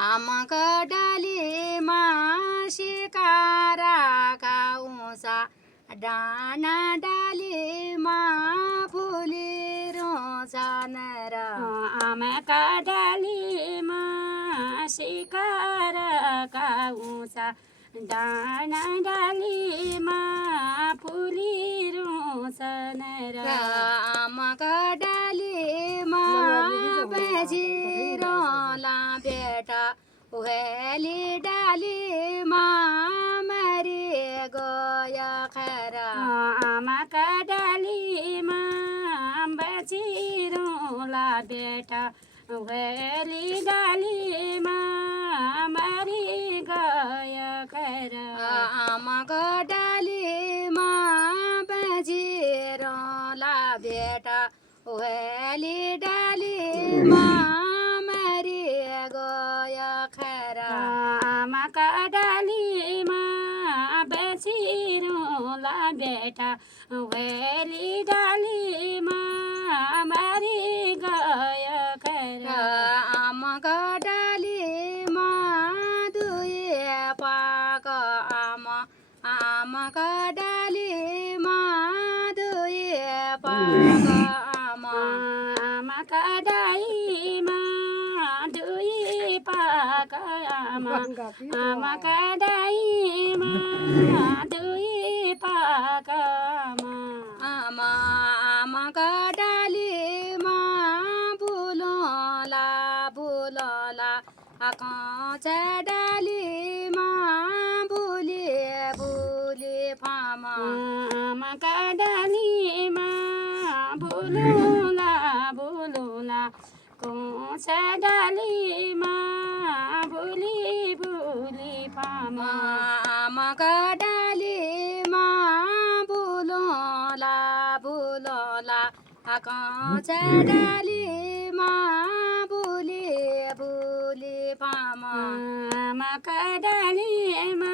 आमको डालीमा सिकाराका उँसा डाना डालीमा फुलिरहन्छन् र आमाका डालीमा सिकारका उँसा डाना डालीमा फुलिरहन्छन् र आमाका डालीमा बेचिरहला बेटा उहेली डालीमा मरि गयो खर आमाका डालीमा बचिरहला बेटा उहेली डालीमा मरि गयो खर आमाको डालीमा बेचिरहला बेटा उहेली डालीमा मरि गयो खर आमाका डालीमा बेचिरहला बेटा उहेली डालीमा मरि गयो खर आमाको डालीमा दुई पाक आमाको डालीमा दुई पाक आमाका डालीमा दुई पाक आमाका डालीमा दुई पाक आमाको डालीमा बुलोला बुलोला काँचा डालीमा बुली बुली फामा आमाका डालीमा बुलुला बुलुला काँचा डालीमा बुली बुली फामा आमाको डालीमा बुलोला बुलोला काँचा डालीमा बुली बुली फामा आमाका डालीमा